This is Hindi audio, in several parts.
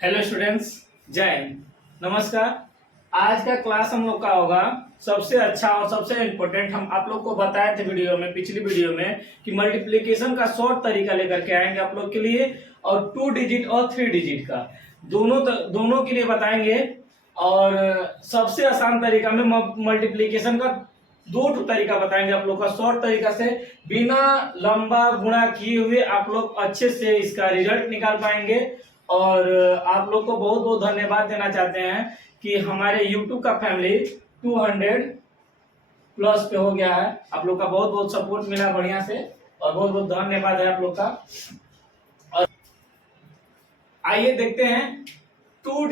हेलो स्टूडेंट्स, जय हिंद, नमस्कार। आज का क्लास हम लोग का होगा सबसे अच्छा और सबसे इम्पोर्टेंट। हम आप लोग को बताए थे वीडियो में, पिछली वीडियो में, कि मल्टीप्लिकेशन का शॉर्ट तरीका लेकर के आएंगे आप लोग के लिए, और 2 डिजिट और 3 डिजिट का दोनों के लिए बताएंगे। और सबसे आसान तरीका में मल्टीप्लिकेशन का दो तरीका बताएंगे आप लोग का शॉर्ट तरीका से, बिना लंबा गुणा किए हुए आप लोग अच्छे से इसका रिजल्ट निकाल पाएंगे। और आप लोग को बहुत बहुत धन्यवाद देना चाहते हैं कि हमारे YouTube का फैमिली 200 प्लस पे हो गया है। आप लोग का बहुत बहुत सपोर्ट मिला बढ़िया से, और बहुत बहुत धन्यवाद है आप लोग का। और आइए देखते हैं 2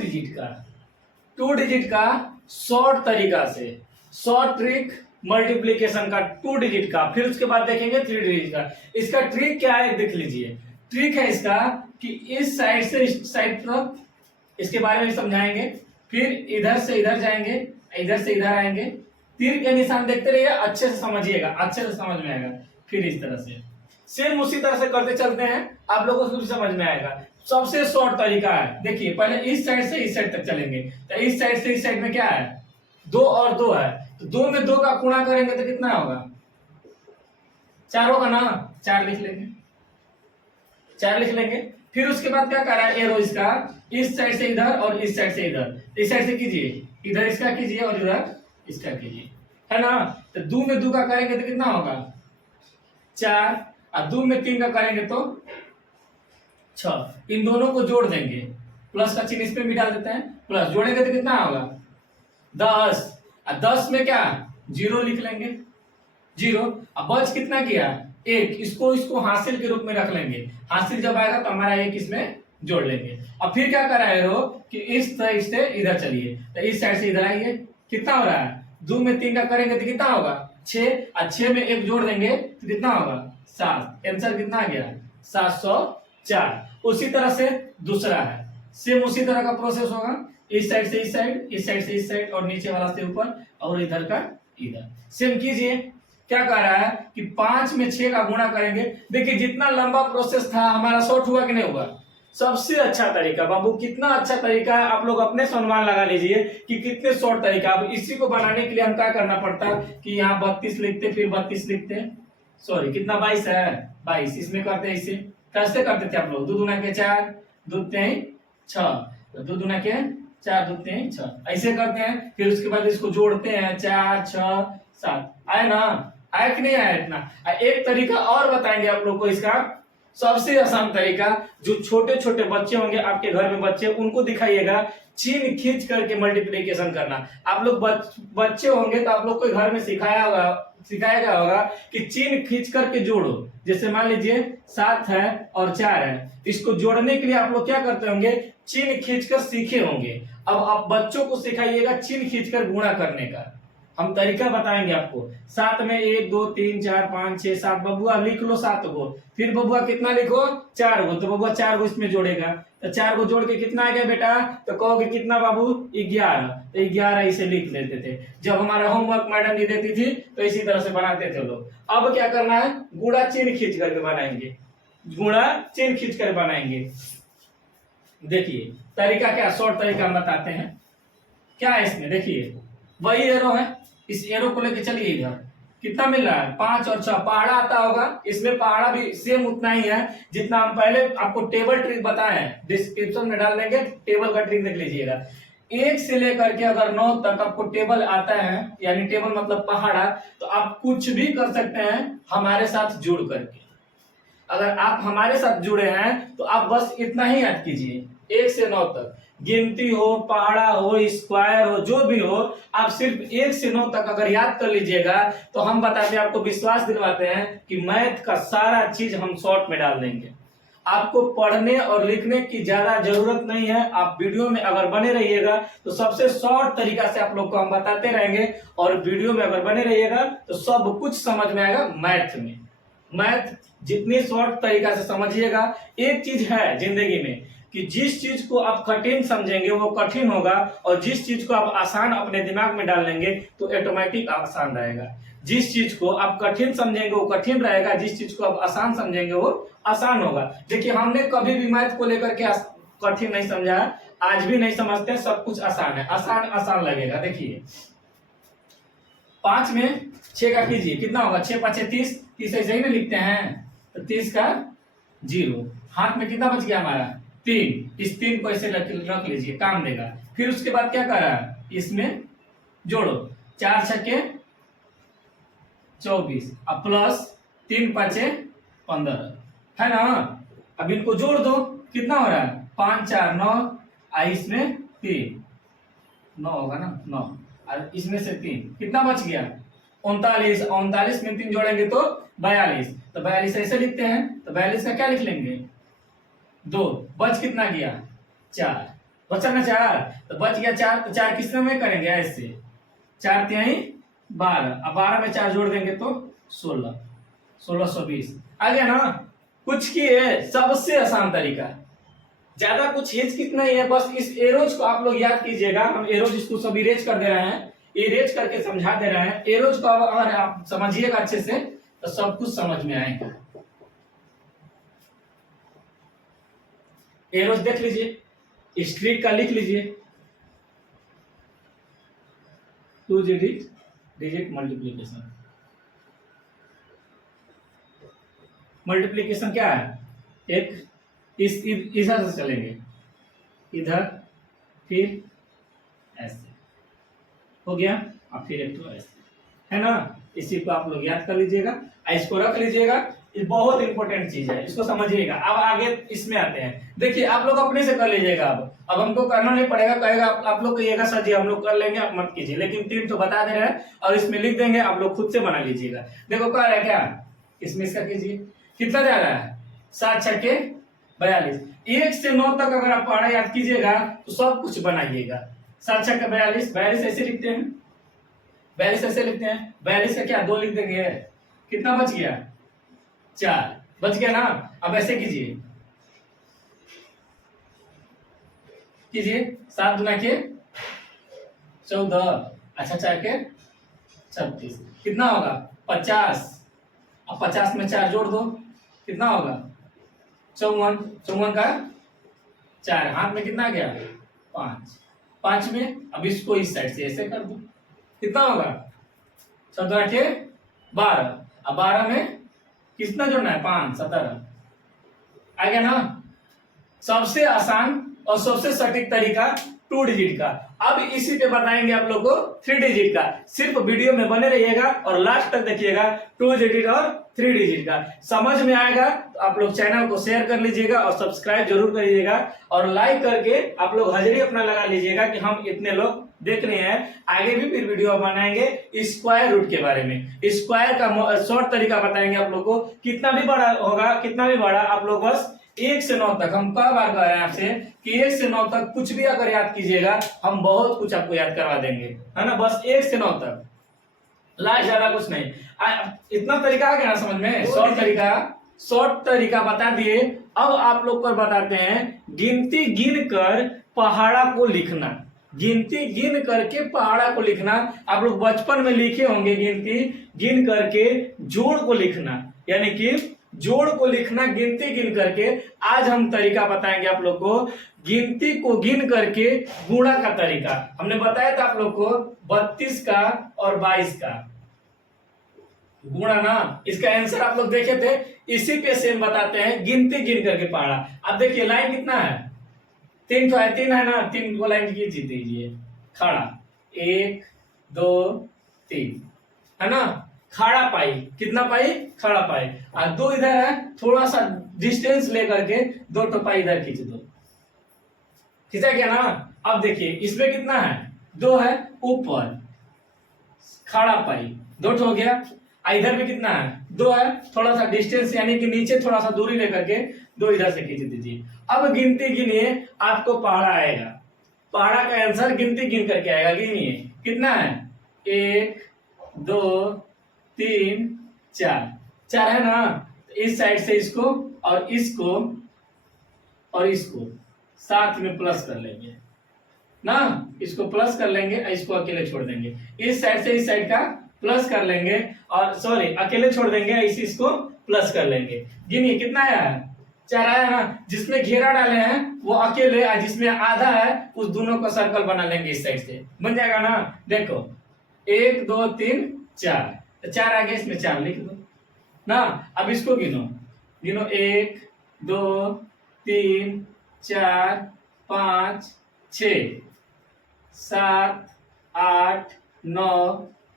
डिजिट का शॉर्ट तरीका से, शॉर्ट ट्रिक मल्टीप्लिकेशन का 2 डिजिट का। फिर उसके बाद देखेंगे 3 डिजिट का। इसका ट्रिक क्या है देख लीजिए। ट्रिक है इसका कि इस साइड से इस साइड तक, इसके बारे में समझाएंगे। फिर इधर से इधर जाएंगे, इधर से इधर आएंगे, तीर के निशान देखते रहिए, अच्छे से समझिएगा, अच्छे से समझ में आएगा। फिर इस तरह से सेम उसी तरह से करते चलते हैं, आप लोगों को भी समझ में आएगा। सबसे शॉर्ट तरीका है, देखिए पहले इस साइड से इस साइड तक चलेंगे। तो इस साइड से इस साइड में क्या है, 2 और 2 है, तो 2 में 2 का गुणा करेंगे तो कितना होगा, 4 होगा ना। 4 लिख लेंगे, 4 लिख लेंगे। फिर उसके बाद क्या कर रहा है एरो इसका, इस साइड से इधर और इस साइड से इधर। इस साइड से कीजिए, इधर इसका कीजिए और इधर इसका कीजिए, है ना। तो 2 में 2 का करेंगे तो कितना होगा 4, और 2 में 3 का करेंगे तो 6। इन दोनों को जोड़ देंगे, प्लस का चिन्ह इस पे भी डाल देते हैं, प्लस जोड़ेंगे तो कितना होगा 10। और 10 में क्या 0 लिख लेंगे, 0। अब बच कितना किया 1, इसको हासिल के रूप में रख लेंगे। हासिल जब आएगा तो हमारा 1 इसमें जोड़ लेंगे। अब फिर क्या करा है रो कि इस साइड से इधर चलिए, तो इस साइड से इधर आइए। कितना हो रहा है 2 में 3 का करेंगे तो कितना होगा 6, और 6 में 1 जोड़ देंगे तो कितना होगा 7। आंसर कितना आ गया 704। उसी तरह से दूसरा है, सेम उसी तरह का प्रोसेस होगा। इस साइड से इस साइड, इस साइड से इस साइड, और नीचे वाला से ऊपर, और इधर का इधर। सेम कीजिए। क्या कह रहा है कि 5 में 6 का गुणा करेंगे। देखिए जितना लंबा प्रोसेस था हमारा शॉर्ट हुआ कि नहीं हुआ। सबसे अच्छा तरीका बाबू, कितना अच्छा तरीका है, आप लोग अपने अनुमान लगा लीजिए कि कितने शॉर्ट तरीका। अब इसी को बनाने के लिए हम क्या करना पड़ता कि यहाँ 32 लिखते, फिर 32 लिखते, सॉरी कितना 22 है, 22 इसमें करते हैं। इसे कैसे करते थे आप लोग, 2 दूना के 4, 2 3 6, 2 दूना के 4, 2 3 6, ऐसे करते हैं। फिर उसके बाद इसको जोड़ते हैं, 4 6 7। आए ना, आया कि नहीं आया इतना। एक तरीका और बताएंगे आप लोग को इसका, सबसे आसान तरीका। जो छोटे छोटे बच्चे होंगे आपके घर में, बच्चे उनको दिखाइएगा चिन्ह खींच करके मल्टीप्लिकेशन करना। आप लोग बच्चे होंगे तो आप लोग को घर में सिखाया गया होगा कि चिन्ह खींच करके जोड़ो। जैसे मान लीजिए 7 है और 4 है, इसको जोड़ने के लिए आप लोग क्या करते होंगे, चिन्ह खींचकर सीखे होंगे। अब आप बच्चों को सिखाइएगा चिन्ह खींचकर गुणा करने का। हम तरीका बताएंगे आपको। 7 में 1 2 3 4 5 6 7, बबुआ लिख लो 7 को। फिर बबुआ कितना लिखो 4 को, तो बबुआ 4 को इसमें जोड़ेगा, तो 4 को जोड़ के कितना आ गया बेटा, तो कहोगे कितना बाबू 11, तो 11 इसे लिख लेते थे। जब हमारा होमवर्क मैडम नहीं देती थी तो इसी तरह से बनाते थे लोग। अब क्या करना है, गुणा चिन्ह खींच करके बनाएंगे, गुणा चिन्ह खींच कर बनाएंगे। देखिए तरीका क्या, शॉर्ट तरीका हम बताते हैं। क्या है इसमें, देखिए वही एरो है, इस एरो को लेके चलिए इधर। कितना मिल रहा है 5 और 6, पहाड़ा आता होगा। इसमें पहाड़ा भी सेम उतना ही है जितना हम पहले आपको टेबल ट्रिक बताए हैं, डिस्क्रिप्शन में डाल देंगे, टेबल का ट्रिक देख लीजिएगा। 1 से लेकर के अगर 9 तक आपको टेबल आता है, यानी टेबल मतलब पहाड़ा, तो आप कुछ भी कर सकते हैं हमारे साथ जुड़ करके। अगर आप हमारे साथ जुड़े हैं तो आप बस इतना ही याद कीजिए, 1 से 9 तक गिनती हो, पहाड़ा हो, स्क्वायर हो, जो भी हो, आप सिर्फ 1 से 9 तक अगर याद कर लीजिएगा तो हम बताते हैं, आपको विश्वास दिलवाते हैं कि मैथ का सारा चीज हम शॉर्ट में डाल देंगे। आपको पढ़ने और लिखने की ज्यादा जरूरत नहीं है। आप वीडियो में अगर बने रहिएगा तो सबसे शॉर्ट तरीका से आप लोग को हम बताते रहेंगे, और वीडियो में अगर बने रहिएगा तो सब कुछ समझ में आएगा मैथ में। मैथ जितनी शॉर्ट तरीका से समझिएगा। एक चीज है जिंदगी में कि जिस चीज को आप कठिन समझेंगे वो कठिन होगा, और जिस चीज को आप आसान अपने दिमाग में डाल लेंगे तो ऑटोमेटिक आसान रहेगा। जिस चीज को आप कठिन समझेंगे वो कठिन रहेगा, जिस चीज को आप आसान समझेंगे वो आसान होगा। देखिए हमने कभी भी मैथ को लेकर के कठिन नहीं समझा, आज भी नहीं समझते, सब कुछ आसान है, आसान आसान लगेगा। देखिए 5 में 6 का कीजिए, कितना होगा? 6 5 30, 30 ऐसे ही ना लिखते हैं, तो 30 का 0, हाथ में कितना बच गया हमारा? 3, इस 3 को ऐसे रख लीजिए, काम देगा। फिर उसके बाद क्या कर रहा है? इसमें जोड़ो, 4 छक्के 24 अब प्लस 3 5 15, है ना? अब इनको जोड़ दो, कितना हो रहा है? 5 4 9, इसमें 3 9 होगा ना, 9, और इसमें से 3, कितना बच गया? 39, 39 में 3 जोड़ेंगे तो 42, तो 42 ऐसे लिखते हैं, तो 42 का क्या लिख लेंगे? 2, बच कितना गया? 4, बचा ना 4, तो बच गया 4, तो 4 किस में करेंगे? ऐसे 4 तिहाई 12, अब 12 में 4 जोड़ देंगे तो 16, 1620 आ गया ना? कुछ की है, सबसे आसान तरीका, ज्यादा कुछ हिचकिच नहीं है, बस इस एरोज को आप लोग याद कीजिएगा। हम एरोज इसको सब इरेज कर दे रहे हैं, इरेज करके समझा दे रहे हैं। एरोज को अगर आप समझिएगा अच्छे से तो सब कुछ समझ में आएगा। एरोज देख लीजिए, स्ट्रीक का लिख लीजिए, 2 डिजिट मल्टीप्लीकेशन। मल्टीप्लीकेशन क्या है? एक इधर से चलेंगे, इधर, फिर ऐसे हो गया, और फिर एक तो ऐसे, है ना? इसी को आप लोग याद कर लीजिएगा, इसको रख लीजिएगा, ये बहुत इंपॉर्टेंट चीज है, इसको समझिएगा। अब आगे इसमें आते हैं, देखिए आप लोग अपने से कर लीजिएगा। अब हमको करना नहीं पड़ेगा, कहेगा आप लोग कहिएगा सर जी हम लोग कर लेंगे, आप मत कीजिए, लेकिन 3 तो बता दे रहे हैं और इसमें लिख देंगे, आप लोग खुद से बना लीजिएगा। देखो क्या है, क्या इसमें इसका कीजिए, कितना जा रहा है? 7 छक्के 42, 1 से 9 तक अगर आप पढ़ा याद कीजिएगा तो सब कुछ बनाइएगा। 7 छक्के 42, 42 ऐसे लिखते हैं, 42 ऐसे लिखते हैं, 42 का क्या 2 लिख देंगे, कितना बच गया? 4 बच गया ना? अब ऐसे कीजिए, 7 गुना के 14, अच्छा 4 के 36, कितना होगा? 50, अब 50 में 4 जोड़ दो, कितना होगा? 54, 54 का 4, हाथ में कितना गया? 5, 5 में अब इसको इस साइड से ऐसे कर दो, कितना होगा? 14 के 12, अब 12 में कितना जोड़ना है? 5 17, आ गया ना? सबसे आसान और सबसे सटीक तरीका 2 डिजिट का। अब इसी पे बताएंगे आप लोग को 3 डिजिट का। सिर्फ वीडियो में बने रहिएगा और लास्ट तक देखिएगा। 2 डिजिट और 3 डिजिट का समझ में आएगा तो आप लोग चैनल को शेयर कर लीजिएगा और सब्सक्राइब जरूर करिएगा और लाइक करके आप लोग हाजिरी अपना लगा लीजिएगा कि हम इतने लोग देख रहे हैं। आगे भी फिर वीडियो बनाएंगे स्क्वायर रूट के बारे में। स्क्वायर का शॉर्ट तरीका बताएंगे आप लोग को। कितना भी बड़ा होगा, कितना भी बड़ा, आप लोग बस 1 से 9 तक, हम कई बार कह रहे हैं आपसे कि 1 से 9 तक कुछ भी अगर याद कीजिएगा हम बहुत कुछ आपको याद करवा देंगे, है ना। बस 1 से 9 तक, लास्ट ज्यादा कुछ नहीं। इतना तरीका आ गया ना समझ में। शॉर्ट तरीका बता दिए। अब आप लोग को बताते हैं गिनती गिन कर पहाड़ा को लिखना। गिनती गिन करके पहाड़ा को लिखना आप लोग बचपन में लिखे होंगे। गिनती गिन करके जोड़ को लिखना, यानी कि जोड़ को लिखना गिनती गिन करके। आज हम तरीका बताएंगे आप लोग को गिनती को गिन करके गुणा का तरीका। हमने बताया था आप लोग को 32 का और 22 का गुणा ना, इसका आंसर आप लोग देखे थे। इसी पे सेम बताते हैं गिनती गिन करके पहाड़ा। अब देखिए लाइन कितना है, 3 तो है, 3 है ना, 3 को लाइन खींच दीजिए खड़ा, 1 2 3, है ना। खड़ा पाई, कितना पाई? खड़ा पाई। और 2 इधर है, थोड़ा सा डिस्टेंस लेकर के 2 तो पाई इधर खींच दो, खींचा गया ना। अब देखिए इसमें कितना है, 2 है ऊपर, खड़ा पाई 2 हो गया। इधर भी कितना है, 2 है, थोड़ा सा डिस्टेंस यानी कि नीचे थोड़ा सा दूरी लेकर के 2 इधर से खींच दीजिए। अब गिनती गिनिए, आपको पहाड़ा आएगा। पहाड़ा का आंसर गिनती गिन करके आएगा। गिनिए कितना है, 1 2 3 4 है ना। इस साइड से इसको और इसको और इसको साथ में प्लस कर लेंगे ना, इसको प्लस कर लेंगे, इसको अकेले छोड़ देंगे। इस साइड से इस साइड का प्लस कर लेंगे और सॉरी अकेले छोड़ देंगे, इसको प्लस कर लेंगे। गिनिए कितना आया है, 4 आया ना, जिसमें घेरा डाले हैं वो अकेले, और जिसमें आधा है उस दोनों का सर्कल बना लेंगे इस साइड से, बन जाएगा ना। देखो 1 2 3 4, तो 4 आ गया, इसमें 4 लिख दो ना। अब इसको गिनो, गिनो 1 2 3 4 5 6 7 8 9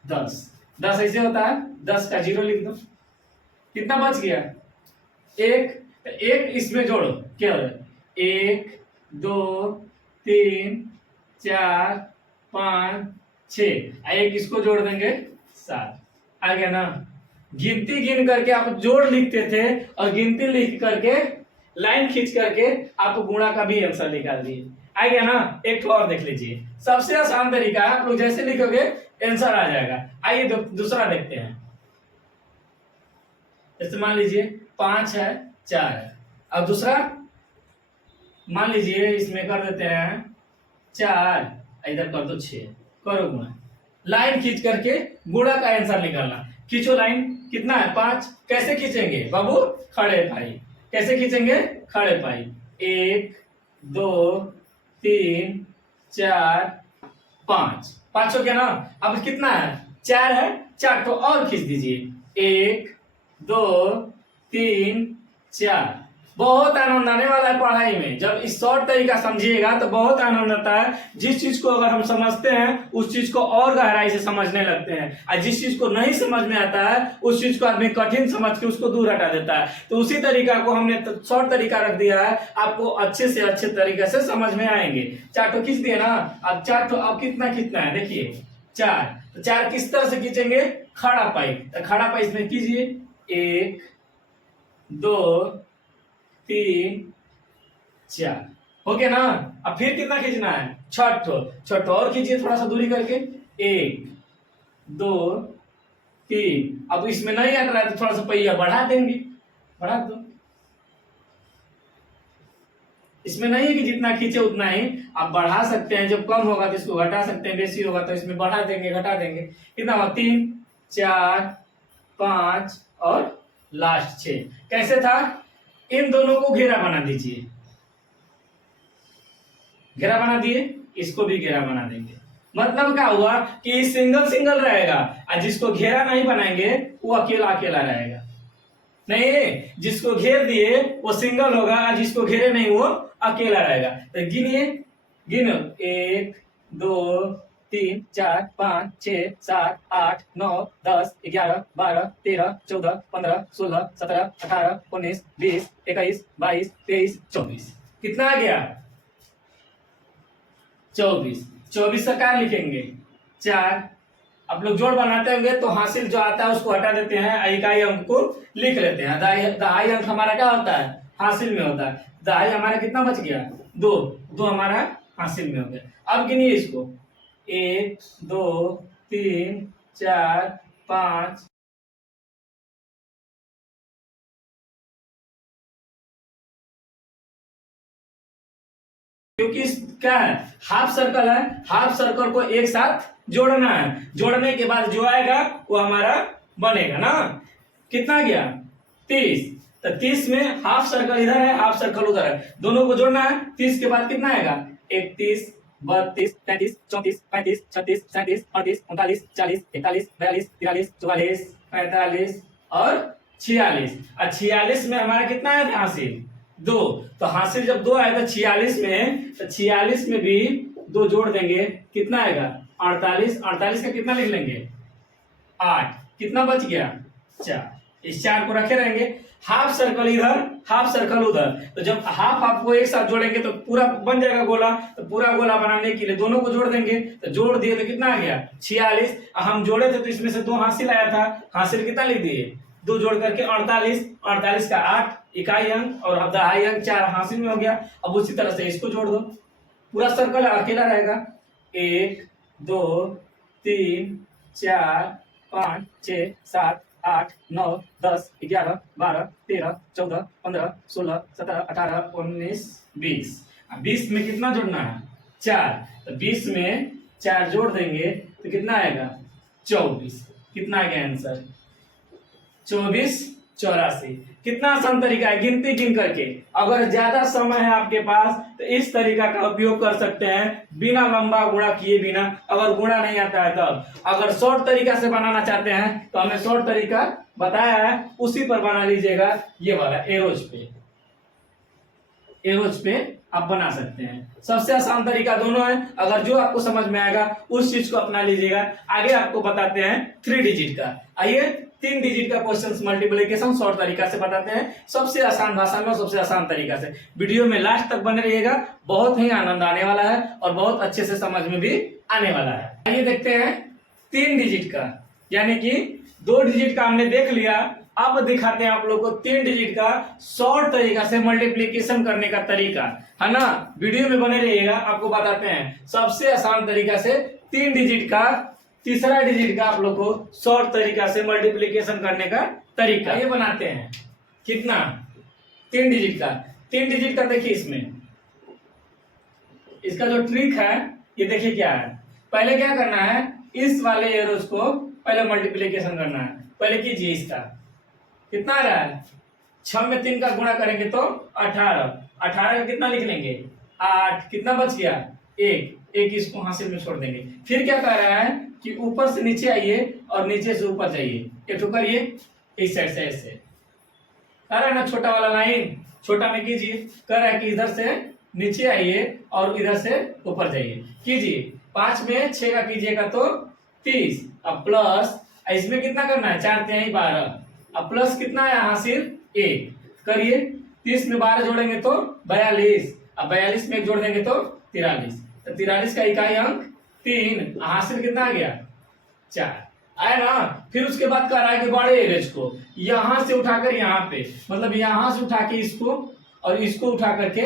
10, 10 ऐसे होता है, 10 का 0 लिख दो। कितना बच गया? एक, एक इसमें जोड़ो, क्या हो रहा है? 1 2 3 4 5 6, एक इसको जोड़ देंगे 7, आ गया ना। गिनती गिन करके आप जोड़ लिखते थे, और गिनती लिख करके लाइन खींच करके आप गुणा का भी आंसर निकाल दिए, आ गया ना। एक और देख लीजिए, सबसे आसान तरीका है, आप लोग जैसे लिखोगे आंसर आ जाएगा। आइए दूसरा देखते हैं। जैसे मान लीजिए 5 है 4 है, अब दूसरा मान लीजिए इसमें कर देते हैं 4, इधर कर दो 6, करो गुणा, लाइन खींच करके गुणा का आंसर निकालना। खींचो लाइन, कितना है? 5। कैसे खींचेंगे बाबू? खड़े पाई। कैसे खींचेंगे? खड़े पाई। 1 2 3 4 5, 5 हो गया ना। अब कितना है? 4 है, 4 तो और खींच दीजिए। 1 2 3 4। बहुत आनंद आने वाला है पढ़ाई में, जब इस शॉर्ट तरीका समझिएगा तो बहुत आनंद आता है। जिस चीज को अगर हम समझते हैं उस चीज को और गहराई से समझने लगते हैं, और जिस चीज को नहीं समझ में आता है उस चीज को आदमी कठिन समझ के उसको दूर हटा देता है। तो उसी तरीका को हमने शॉर्ट तरीका रख दिया है, आपको अच्छे से अच्छे तरीके से समझ में आएंगे। 4 तो खींच दिए ना, अब 4 तो अब कितना खींचना है? देखिए 4, तो 4 किस तरह से खींचेंगे? खड़ा पाई। तो खड़ा पाई इसमें कीजिए, 1 2 3 4, हो गया ना। अब फिर कितना खींचना है? 6 और खींचिए थोड़ा सा दूरी करके, 1 2 3। अब इसमें नहीं हट रहा है तो थोड़ा सा पहिया बढ़ा देंगे, बढ़ा दो। इसमें नहीं है कि जितना खींचे उतना ही आप बढ़ा सकते हैं, जब कम होगा तो इसको घटा सकते हैं, बेसी होगा तो इसमें बढ़ा देंगे घटा देंगे। कितना हुआ? 3 4 5 और लास्ट 6। कैसे था? इन दोनों को घेरा बना दीजिए, घेरा बना दिए, इसको भी घेरा बना देंगे। मतलब क्या हुआ कि सिंगल सिंगल रहेगा, और जिसको घेरा नहीं बनाएंगे वो अकेला अकेला रहेगा। नहीं, जिसको घेर दिए वो सिंगल होगा, और जिसको घेरे नहीं वो अकेला रहेगा। तो गिनिए, गिनो 1 2 3 4 5 6 7 8 9 10 11 12 13 14 15 16 17 18 19 20 21 22 23 24। कितना आ गया? 24। 24 का क्या लिखेंगे? 4। आप लोग जोड़ बनाते होंगे तो हासिल जो आता है उसको हटा देते हैं, इकाई अंक को लिख लेते हैं। दहाई अंक हमारा क्या होता है? हासिल में होता है। दहाई हमारा कितना बच गया? 2, 2 हमारा हासिल में हो गया। अब गिनिए इसको, 1 2 3 4 5। क्योंकि क्या है? हाफ सर्कल है, हाफ सर्कल को एक साथ जोड़ना है, जोड़ने के बाद जो आएगा वो हमारा बनेगा ना। कितना गया? 30। तो 30 में हाफ सर्कल इधर है, हाफ सर्कल उधर है, दोनों को जोड़ना है। 30 के बाद कितना आएगा? 31 32 33 34 35 36 37 38 39 40 41 42 43 44 45 और 46। और 46 में हमारा कितना है हासिल? 2। तो हासिल जब 2 आए तो 46 में, तो 46 में भी 2 जोड़ देंगे, कितना आएगा? 48। 48 का कितना लिख लेंगे? 8। कितना बच गया? 4। इस 4 को रखे रहेंगे। हाफ सर्कल इधर, हाफ सर्कल उधर, तो जब हाफ आपको एक साथ जोड़ेंगे तो पूरा बन जाएगा गोला। तो पूरा गोला बनाने के लिए दोनों को जोड़ देंगे, तो जोड़ दिए तो कितना आ गया? 46। हम जोड़े थे तो इसमें से 2 हासिल आया था, हासिल कितना लिख दिए? 2 जोड़ करके 48। 48 का 8 इकाई अंक और दहाई अंक 4 हासिल में हो गया। अब उसी तरह से इसको जोड़ दो, पूरा सर्कल अकेला रहेगा। 1 2 3 4 5 6 7 8 9 10 11 12 13 14 15 16 17 18 19 20। 20 में कितना जोड़ना है? 4। तो 20 में 4 जोड़ देंगे तो कितना आएगा? 24। कितना आ गया आंसर? 24 84। कितना आसान तरीका है गिनती गिन करके। अगर ज्यादा समय है आपके पास तो इस तरीका का उपयोग कर सकते हैं बिना लंबा गुणा किए बिना, अगर गुणा नहीं आता है तब। अगर शॉर्ट तरीका से बनाना चाहते हैं तो हमने शॉर्ट तरीका बताया है, उसी पर बना लीजिएगा। ये वाला एरोज पे आप बना सकते हैं। सबसे आसान तरीका दोनों है, अगर जो आपको समझ में आएगा उस चीज को अपना लीजिएगा। आगे आपको बताते हैं 3 डिजिट का। आइए 3 डिजिट का क्वेश्चन मल्टीप्लिकेशन शॉर्ट तरीका से बताते हैं, सबसे आसान भाषा में, सबसे आसान तरीका से। वीडियो में लास्ट तक बने रहिएगा, बहुत ही आनंद आने वाला है और बहुत अच्छे से समझ में भी आने वाला है। आइए देखते हैं 3 डिजिट का, यानी कि 2 डिजिट का हमने देख लिया। अब दिखाते हैं आप लोग को 3 डिजिट का शॉर्ट तरीका से मल्टीप्लिकेशन करने का तरीका, है ना। वीडियो में बने रहिएगा, आपको बताते हैं सबसे आसान तरीका से 3 डिजिट का, तीसरा डिजिट का आप लोग को शॉर्ट तरीका से मल्टीप्लिकेशन करने का तरीका। ये बनाते हैं कितना 3 डिजिट का। 3 डिजिट का देखिए, इसमें इसका जो ट्रिक है ये देखिए क्या है। पहले क्या करना है, इस वाले एरोज को पहले मल्टीप्लिकेशन करना है। पहले कीजिए, इसका कितना आ रहा है, 6 में 3 का गुणा करेंगे तो 18। 18 का कितना लिख लेंगे 8, कितना बच गया 1 इसको हासिल में छोड़ देंगे। फिर क्या कर रहा है कि ऊपर से नीचे आइए और नीचे से ऊपर जाइए, एक ठो करिए इस साइड से ऐसे कर रहा है ना, छोटा वाला लाइन छोटा में कीजिए। कर रहा है कि इधर से नीचे आइए और इधर से ऊपर जाइए, कीजिए। 5 में 6 का कीजिएगा तो 30। अब प्लस इसमें कितना करना है, 4 तिहाई 12। अब प्लस कितना है हासिल 1 करिए। 30 में 12 जोड़ेंगे तो 42। अब 42 में 1 जोड़ देंगे तो 43। तो 43 का इकाई अंक 3, हासिल कितना आ गया 4 आया ना। फिर उसके बाद कर रहा है कि बड़े एवरेज को यहां से उठाकर यहाँ पे, मतलब यहां से उठा के इसको और इसको उठा करके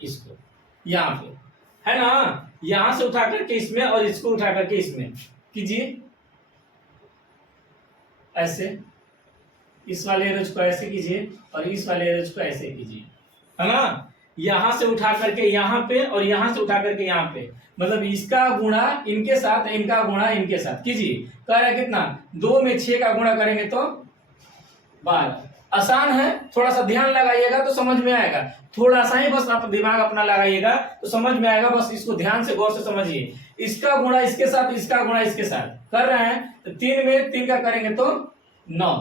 इसको यहाँ पे, है ना। यहां से उठा करके इसमें और इसको उठा करके इसमें कीजिए ऐसे। इस वाले एरोज को ऐसे कीजिए और इस वाले एरोज को ऐसे कीजिए, है ना। यहां से उठा करके यहाँ पे और यहां से उठा करके यहाँ पे, मतलब इसका गुणा इनके साथ, इनका गुणा इनके साथ कीजिए। कह रहा है कितना, 2 में 6 का गुणा करेंगे तो 12। आसान है, थोड़ा सा ध्यान लगाइएगा तो समझ में आएगा। थोड़ा सा ही बस आप दिमाग अपना लगाइएगा तो समझ में आएगा। बस इसको ध्यान से गौर से समझिए। इसका गुणा इसके साथ, इसका गुणा इसके साथ कर रहे हैं तो 3 में 3 का करेंगे तो 9,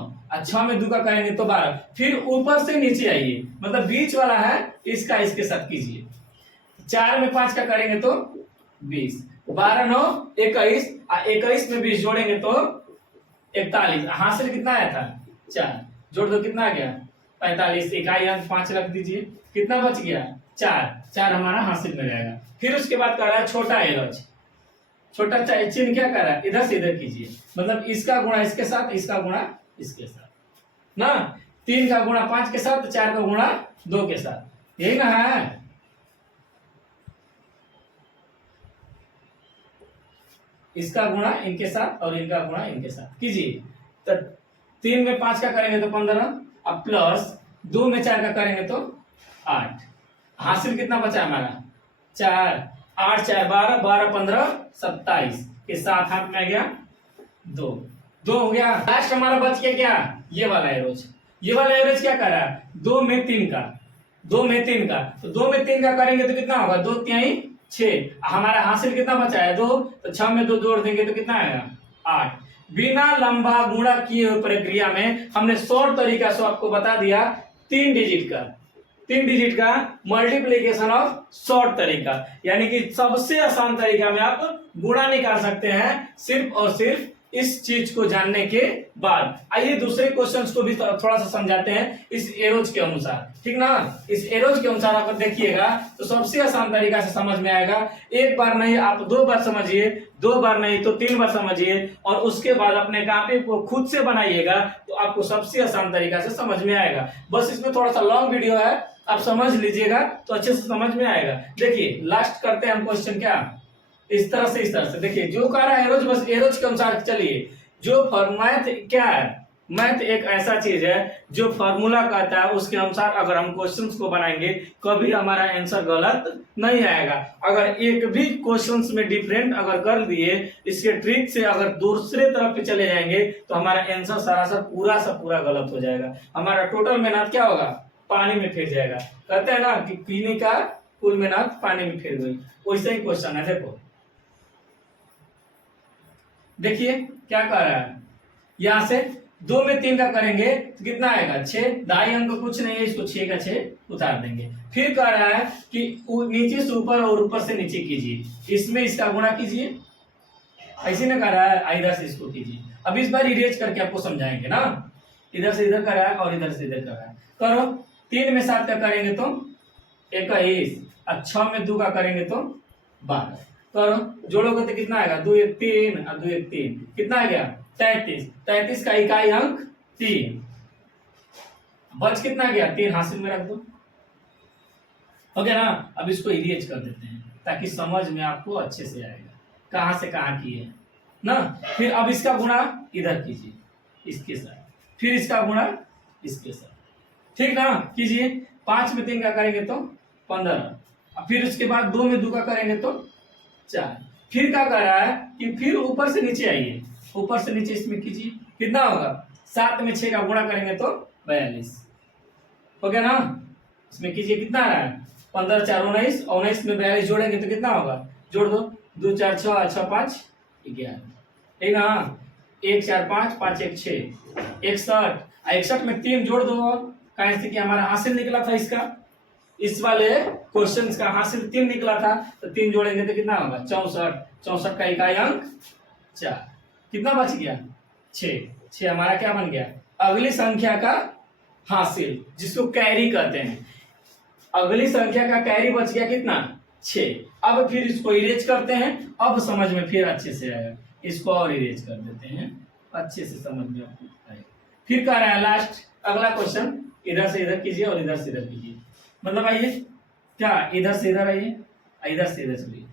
6 में 2 का करेंगे तो 12। फिर ऊपर से नीचे आइए, मतलब बीच वाला है इसका इसके साथ कीजिए। 4 में 5 का करेंगे तो 20। 12 9 21, 21 में 20 जोड़ेंगे तो 41। हासिल कितना आया था 4, जोड़ दो कितना आ गया 45। इकाई अंक 5 रख दीजिए, कितना बच गया 4 हमारा हासिल में रहेगा। फिर उसके बाद कर रहा है छोटा एरोज। छोटा चिन्ह क्या कर रहा है, इधर से इधर कीजिए, मतलब इसका गुणा इसके साथ, इसका गुणा इसके साथ ना। 3 का गुणा 5 के साथ, 4 का गुणा 2 के साथ, यही ना है। इसका गुणा इनके साथ और इनका गुणा इनके साथ कीजिए। तो 3 में 5 का करेंगे तो 15, अब प्लस 2 में 4 का करेंगे तो 8। हासिल कितना बचा हमारा 4, 8 4 12, 12 15 27 के साथ हाथ में आ गया 2 हो गया। लास्ट हमारा बच गया क्या, ये वाला एरोज। ये वाला एरोज क्या कर रहा है 2 में 3 का, 2 में 3 का, तो 2 में 3 का करेंगे तो कितना होगा 2 तिहाई 6। हमारा हासिल कितना बचा है 2, तो 6 में 2 जोड़ देंगे तो कितना आएगा 8। बिना लंबा गुणा किए हुए प्रक्रिया में हमने शॉर्ट तरीका से आपको बता दिया 3 डिजिट का मल्टीप्लिकेशन ऑफ शॉर्ट तरीका, यानी कि सबसे आसान तरीका में आप गुणा निकाल सकते हैं सिर्फ और सिर्फ इस चीज को जानने के बाद। आइए दूसरे क्वेश्चंस को भी थोड़ा सा समझाते हैं इस एरोज के अनुसार, ठीक ना। इस एरोज के अनुसार आप देखिएगा तो सबसे आसान तरीका से समझ में आएगा। एक बार नहीं आप 2 बार समझिए, 2 बार नहीं तो 3 बार समझिए और उसके बाद अपने कॉपी को खुद से बनाइएगा तो आपको सबसे आसान तरीका से समझ में आएगा। बस इसमें थोड़ा सा लॉन्ग वीडियो है, आप समझ लीजिएगा तो अच्छे से समझ में आएगा। देखिए लास्ट करते हैं हम क्वेश्चन क्या, इस तरह से देखिए जो कह रहा है एरोज, बस एरोज के अनुसार चलिए। जो फॉर्मूला क्या है मैथ एक ऐसा चीज है जो फॉर्मूला कहता है उसके अनुसार अगर हम क्वेश्चंस को बनाएंगे कभी हमारा आंसर गलत नहीं आएगा। अगर एक भी क्वेश्चंस में डिफरेंट अगर कर दिए इसके ट्रिक से अगर दूसरे तरफ पे चले जाएंगे तो हमारा आंसर सरासर पूरा सा पूरा गलत हो जाएगा, हमारा टोटल मेहनत क्या होगा, पानी में फिर जाएगा। कहते हैं ना कि पीने का कुल मेहनत पानी में फिर गई, वैसे ही क्वेश्चन है। देखो देखिए क्या कर रहा है, यहां से 2 में 3 का करेंगे तो कितना आएगा 6, दाई अंक कुछ नहीं है, इसको 6 का 6 उतार देंगे। फिर कह रहा है कि नीचे से ऊपर और ऊपर से नीचे कीजिए, इसमें इसका गुणा कीजिए, ऐसे ना कर रहा है, इधर से इसको कीजिए। अब इस बार इरेज करके आपको समझाएंगे ना, इधर से इधर कर रहा है और इधर से इधर कर रहा है। करो 3 में 7 का करेंगे तो 21 और 6 में 2 का करेंगे तो 12। करो जोड़ोगे तो कितना आएगा, 2 1 3 और 2 1 3, कितना आ गया 33। 33 का इकाई अंक 3, बच कितना गया 3, हासिल में रख दो, हो गया ना। अब इसको इरेज कर देते हैं ताकि समझ में आपको अच्छे से आएगा कहां से कहां की है ना। फिर अब इसका गुणा इधर कीजिए इसके साथ, फिर इसका गुणा इसके साथ, ठीक ना, कीजिए। 5 में 3 का करेंगे तो 15, फिर उसके बाद 2 में 2 का करेंगे तो 4। फिर क्या कर रहा है कि फिर ऊपर से नीचे आइए, ऊपर से नीचे इसमें कीजिए, कितना होगा 7 में 6 का गुणा करेंगे तो 42, हो गया ना। इसमें कीजिए कितना आ रहा है 15 4 19, 19 में 42 जोड़ेंगे तो कितना होगा, जोड़ दो 2 4 6 6 5 11, ठीक ना। 1 4 5 5 1 6 61, 61 में 3 जोड़ दो, कहा कि हमारा हासिल निकला था इसका, इस वाले क्वेश्चंस का हासिल 3 निकला था, तो 3 जोड़ेंगे तो कितना होगा 64, 64 का इकाई अंक 4, कितना बच गया 6, 6 हमारा क्या बन गया अगली संख्या का हासिल, जिसको कैरी कहते हैं। अगली संख्या का कैरी बच गया कितना 6। अब फिर इसको इरेज करते हैं, अब समझ में फिर अच्छे से आएगा, इसको और इरेज कर देते हैं, अच्छे से समझ में आएगा। फिर कह रहा है लास्ट अगला क्वेश्चन, इधर से इधर कीजिए और इधर से इधर कीजिए, मतलब आइए क्या इधर से इधर आइए, इधर से इधर चलिए,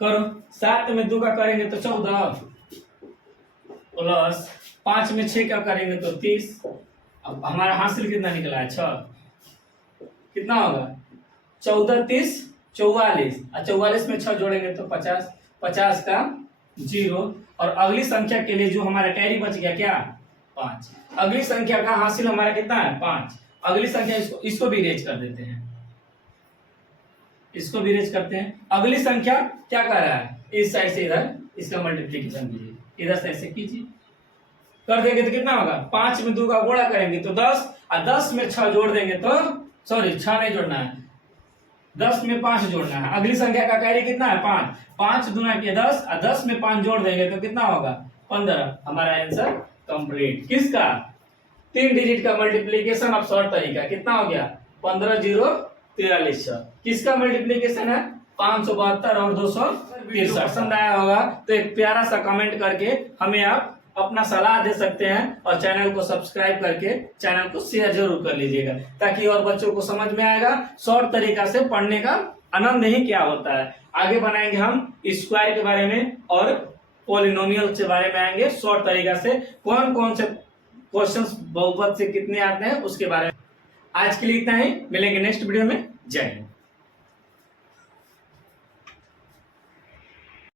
करो 7 में 2 का करेंगे तो 14 प्लस 5 में 6 का करेंगे तो 30। अब हमारा हासिल कितना निकला है 6, कितना होगा 14 30 44, और 44 में 6 जोड़ेंगे तो 50, 50 का 0। और अगली संख्या के लिए जो हमारा कैरी बच गया क्या 5, अगली संख्या का हासिल हमारा कितना है 5। अगली संख्या इसको भी इरेज कर देते हैं, इसको भी इरेज करते हैं। अगली संख्या क्या कर रहा है, इस साइड से इधर इसका मल्टीप्लिकेशन कीजिए, इधर से ऐसे कीजिए, कर देंगे तो कितना होगा 5 में 2 का गुणा करेंगे तो 10, और 10 में 6 जोड़ देंगे तो सॉरी 6 नहीं जोड़ना है, 10 में 5 जोड़ना है। अगली संख्या का कैरी कितना है 5, 5 दूना के 10 और 10 में 5 जोड़ देंगे तो कितना होगा 15। हमारा आंसर कंप्लीट। किसका 3 डिजिट का मल्टीप्लीकेशन ऑफ शॉर्ट तरीका कितना हो गया 15 0 43। किसका मल्टीप्लीकेशन है 572 और 263। पसंद आया होगा तो एक प्यारा सा कमेंट करके हमें आप अपना सलाह दे सकते हैं, और चैनल को सब्सक्राइब करके चैनल को शेयर जरूर कर लीजिएगा, ताकि और बच्चों को समझ में आएगा शॉर्ट तरीका से पढ़ने का आनंद ही क्या होता है। आगे बनाएंगे हम स्क्वायर के बारे में और पॉलिनोमियल के बारे में आएंगे, शॉर्ट तरीका से कौन कौन से क्वेश्चंस बहुपद से कितने आते हैं उसके बारे में। आज के लिए इतना ही, मिलेंगे नेक्स्ट वीडियो में। जय हिंद।